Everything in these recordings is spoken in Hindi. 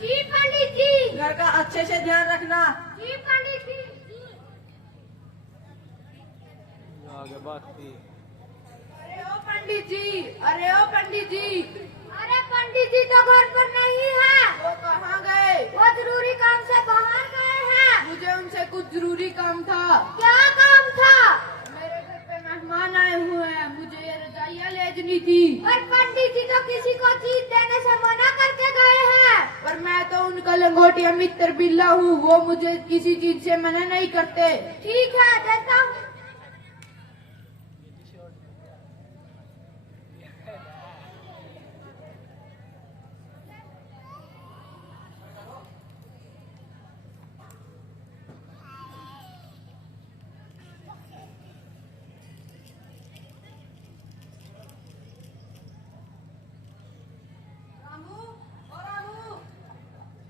जी पंडित जी। घर का अच्छे से ध्यान रखना। जी पंडित जी। आगे बात की। अरे ओ पंडित जी, अरे ओ पंडित जी। अरे पंडित जी तो घर पर नहीं है। वो कहाँ गए? वो जरूरी काम से बाहर गए हैं। मुझे उनसे कुछ जरूरी काम था। क्या काम था? मेरे घर पे मेहमान आए हुए हैं, मुझे ये रजाइयाँ लेजनी थी। पर पंडित जी तो किसी को चीज देने से मना करके गए हैं। पर मैं तो उनका लंगोटिया मित्र बिल्ला हूँ, वो मुझे किसी चीज से मना नहीं करते। ठीक है, देता हूँ।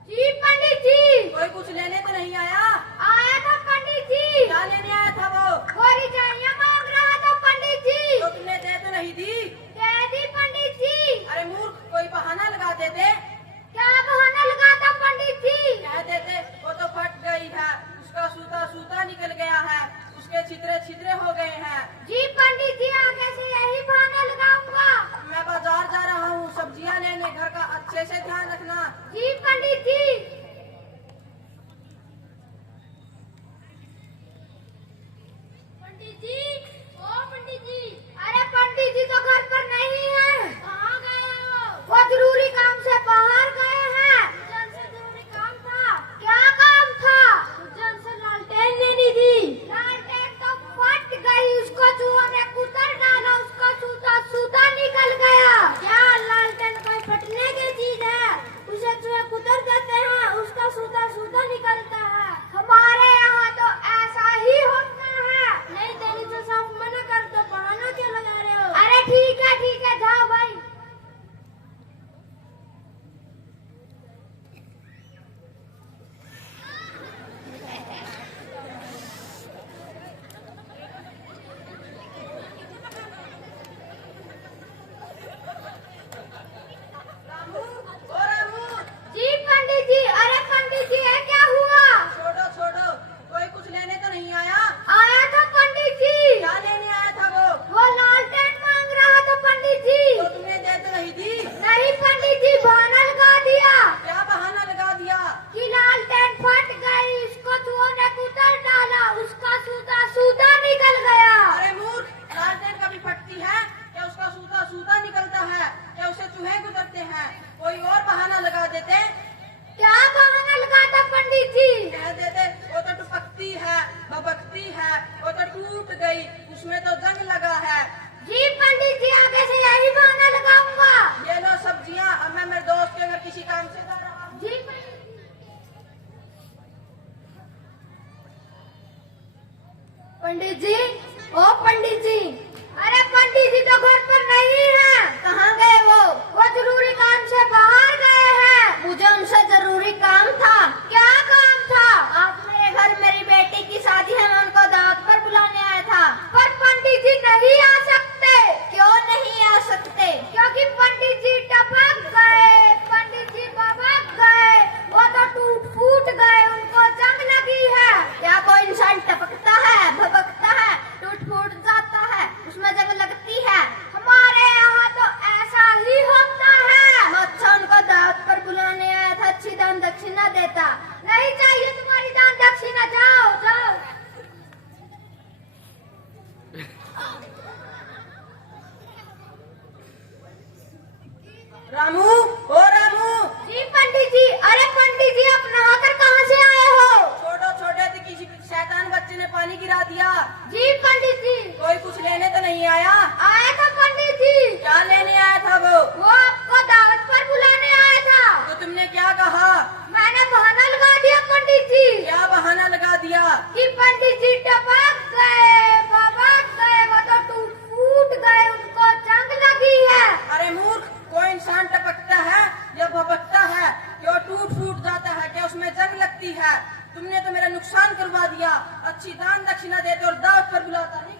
जी पंडित जी। कोई कुछ लेने तो नहीं आया? आया था पंडित जी। क्या लेने आया था वो? वो रजाइयाँ मांग रहा था पंडित जी। तो तुमने दे तो नहीं दी? दे दी पंडित जी। अरे मूर्ख, कोई बहाना लगा देते। क्या बहाना लगाता पंडित जी? कह देते वो तो फट गई है, उसका सूता सूता निकल गया है, उसके छितरे छितरे हो गए हैं। जी पंडित जी, आगे से यही बहाना लगाऊंगा। मैं बाजार जा रहा हूँ सब्जियाँ लेने, घर का अच्छे से ध्यान रखना। जी पंडित जी। पंडित जी, ओ पंडित जी। अरे पंडित जी तो घर पर नहीं है। कहाँ गए हो? वो जरूरी काम से बाहर गए हैं। मुझे उनसे जरूरी काम था। क्या काम था? मुझे उनसे लालटेन लेनी थी। लालटेन तो फट गई, उसको चूहों ने कुतर डाला, उसका सूता सूता निकल गया। क्या लालटेन कोई फटने की चीज है? उसे चूहे कुतर देते हैं, उसका सूता सूता निकलता है। हमारे यहाँ तो ऐसा ही होता है। नहीं तेरी तो साफ मना कर, तो बहाना क्यों लगा रहे हो? अरे ठीक है, जाओ भाई। रामू, ओ रामू। जी पंडित जी। अरे पंडित जी, ये क्या हुआ? छोड़ो छोड़ो, कोई कुछ लेने तो नहीं आया? आया था पंडित जी। क्या लेने आया था वो? वो लालटेन मांग रहा था पंडित जी। तो तुमने दे तो नहीं दी? नहीं पंडित जी, बहाना लगा दिया क्या बहाना लगा दिया? कि लालटेन फट गई, उसको चूहों ने कुतर डाला, उसका सूता सूता निकल गया। अरे मूर्ख, लालटेन कभी फटती है? क्या उसका सूता सूता निकलता है? क्या उसे चूहे गुजरते हैं? कोई और बहाना लगा देते। क्या बहाना लगाता पंडित जी? कह देते वो तो टपकती है, भभकती है, वो तो टूट गई, उसमें तो जंग लगा है। जी पंडित जी, आगे से यही बहाना लगाऊंगा। ये लो सब्जियाँ, अब मैं मेरे दोस्त के घर किसी काम से जा रहा हूँ। जी पंडित जी। ओ पंडित जी। अरे पंडित जी तो घर पर नहीं है। कहाँ गए वो? वो जरूरी काम से बाहर गए हैं। मुझे उनसे जरूरी काम था। क्या काम था? आज मेरे घर मेरी बेटी की शादी है, मैं उनको दावत पर बुलाने आया था। पर पंडित जी नहीं आ सकते। क्यों नहीं आ सकते? क्योंकि पंडित जी टपक गए, पंडित जी बबक गए, वो तो टूट फूट गए, उनको जंग लगी है। क्या कोई इंसान टपकता है, भबकता है, टूट फूट जाता है, उसमें जंग लगती है? हमारे यहाँ तो ऐसा ही होता है। अच्छा, उनको दावत पर बुलाने आया था, अच्छी दान दक्षिणा देता। नहीं चाहिए तुम्हारी दान दक्षिणा, जाओ जाओ। रामू, ओ रामू। जी पंडित जी। अरे पंडित जी, आप नहाकर कहाँ से आए हो? छोड़ो छोटे थे, किसी शैतान बच्चे ने पानी गिरा दिया। जी पंडित जी। कोई कुछ लेने तो नहीं आया? आया था पंडित जी। क्या लेने आया था वो? वो आपको दावत पर बुलाने आया था। तो तुमने क्या कहा? मैंने बहाना लगा दिया पंडित जी। क्या बहाना लगा दिया? कि पंडित जी टपक गए, बबक गए, वो तो टूट फूट गए, उनको जंग लगी है। अरे मूर्ख, कोई इंसान टपकता है या भपकता है? क्या टूट फूट जाता है? क्या उसमें जंग लगती है? तुमने तो मेरा नुकसान करवा दिया। अच्छी दान दक्षिणा देते और दावत पर बुलाता नहीं।